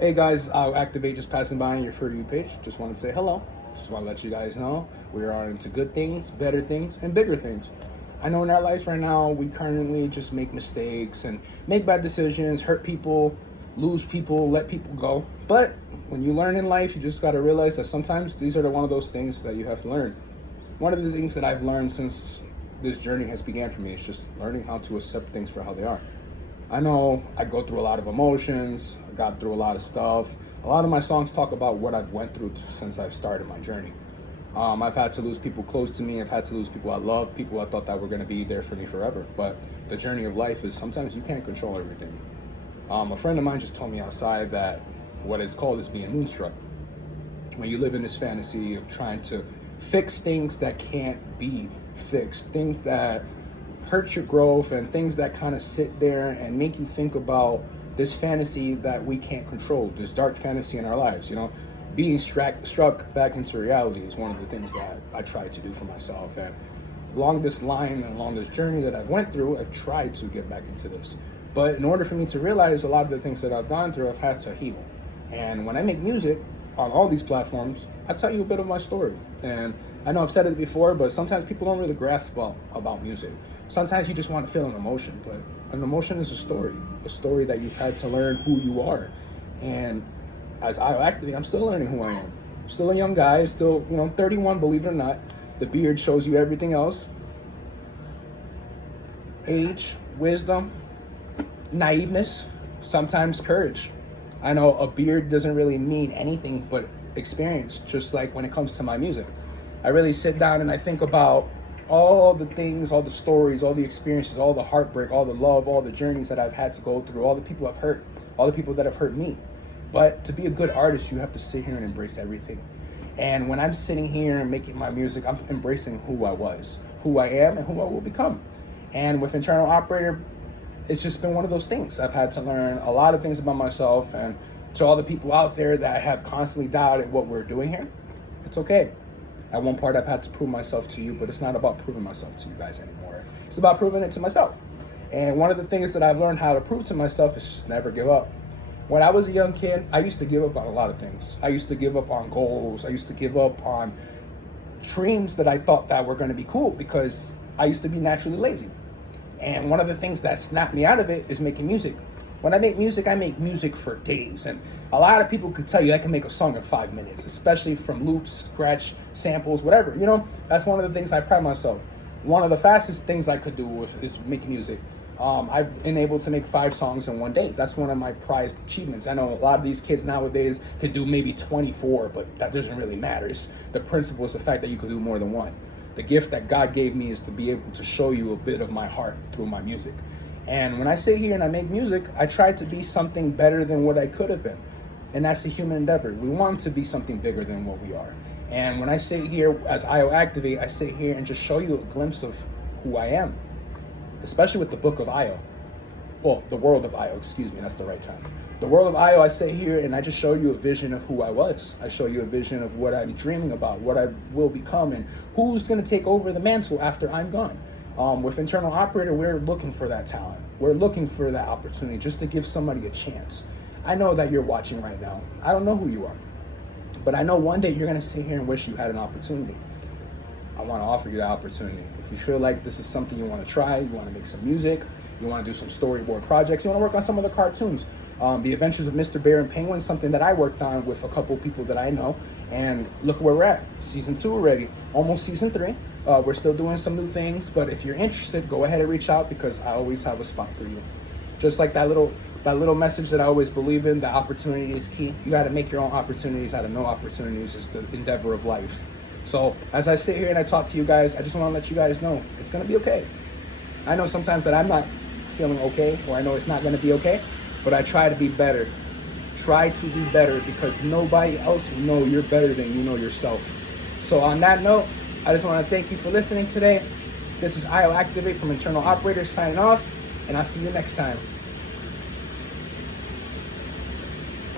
Hey guys, I'll activate just passing by on your For You page. Just want to say hello. Just want to let you guys know we are into good things, better things, and bigger things. I know in our lives right now, we currently just make mistakes and make bad decisions, hurt people, lose people, let people go. But when you learn in life, you just got to realize that sometimes these are one of those things that you have to learn. One of the things that I've learned since this journey has began for me is just learning how to accept things for how they are. I know I go through a lot of emotions, I got through a lot of stuff. A lot of my songs talk about what I've went through since I've started my journey. I've had to lose people close to me. I've had to lose people I love, people I thought that were going to be there for me forever. But the journey of life is sometimes you can't control everything. A friend of mine just told me outside that what it's called is being moonstruck. When you live in this fantasy of trying to fix things that can't be fixed, things that hurt your growth, and things that kind of sit there and make you think about this fantasy that we can't control, this dark fantasy in our lives. Being struck back into reality is one of the things that I try to do for myself. And along this line and along this journey that I've went through, I've tried to get back into this. But in order for me to realize a lot of the things that I've gone through, I've had to heal. And when I make music on all these platforms, I tell you a bit of my story. And I know I've said it before, but sometimes people don't really grasp about music. Sometimes you just want to feel an emotion, but an emotion is a story that you've had to learn who you are. And as I activate, I'm still learning who I am. Still a young guy, still, 31, believe it or not. The beard shows you everything else. Age, wisdom, naiveness, sometimes courage. I know a beard doesn't really mean anything but experience, just like when it comes to my music. I really sit down and I think about all the things, all the stories, all the experiences, all the heartbreak, all the love, all the journeys that I've had to go through, all the people I've hurt, all the people that have hurt me. But to be a good artist, you have to sit here and embrace everything. And when I'm sitting here and making my music, I'm embracing who I was, who I am, and who I will become. And with Internal Operator, it's just been one of those things. I've had to learn a lot of things about myself, and to all the people out there that have constantly doubted what we're doing here, it's okay. At one part, I've had to prove myself to you, but it's not about proving myself to you guys anymore. It's about proving it to myself. And one of the things that I've learned how to prove to myself is just never give up. When I was a young kid, I used to give up on a lot of things. I used to give up on goals. I used to give up on dreams that I thought that were going to be cool because I used to be naturally lazy. And one of the things that snapped me out of it is making music. When I make music for days. And a lot of people could tell you I can make a song in 5 minutes, especially from loops, scratch, samples, whatever. That's one of the things I pride myself. One of the fastest things I could do is making music. I've been able to make 5 songs in one day. That's one of my prized achievements. I know a lot of these kids nowadays could do maybe 24, but that doesn't really matter. The principle is the fact that you could do more than one. The gift that God gave me is to be able to show you a bit of my heart through my music. And when I sit here and I make music, I try to be something better than what I could have been. And that's a human endeavor. We want to be something bigger than what we are. And when I sit here as IO Activate, I sit here and just show you a glimpse of who I am, especially with the book of IO. Well, the world of IO, excuse me, that's the right term. The world of IO, I sit here and I just show you a vision of who I was. I show you a vision of what I'm dreaming about, what I will become, and who's going to take over the mantle after I'm gone. With Internal Operator, we're looking for that talent. We're looking for that opportunity just to give somebody a chance. I know that you're watching right now. I don't know who you are, but I know one day you're going to sit here and wish you had an opportunity. I want to offer you that opportunity. If you feel like this is something you want to try, you want to make some music, you want to do some storyboard projects, you want to work on some of the cartoons, The Adventures of Mr. Bear and Penguin, something that I worked on with a couple people that I know, and look where we're at. Season 2 already, almost season 3. We're still doing some new things, but if you're interested, go ahead and reach out because I always have a spot for you. Just like that little message that I always believe in, that opportunity is key. You got to make your own opportunities out of no opportunities. It's the endeavor of life. So as I sit here and I talk to you guys, I just want to let you guys know it's going to be okay. I know sometimes that I'm not feeling okay, or I know it's not going to be okay, but I try to be better. Try to be better because nobody else will know you're better than you know yourself. So on that note, I just want to thank you for listening today. This is IO Activate from Internal Operator signing off, and I'll see you next time.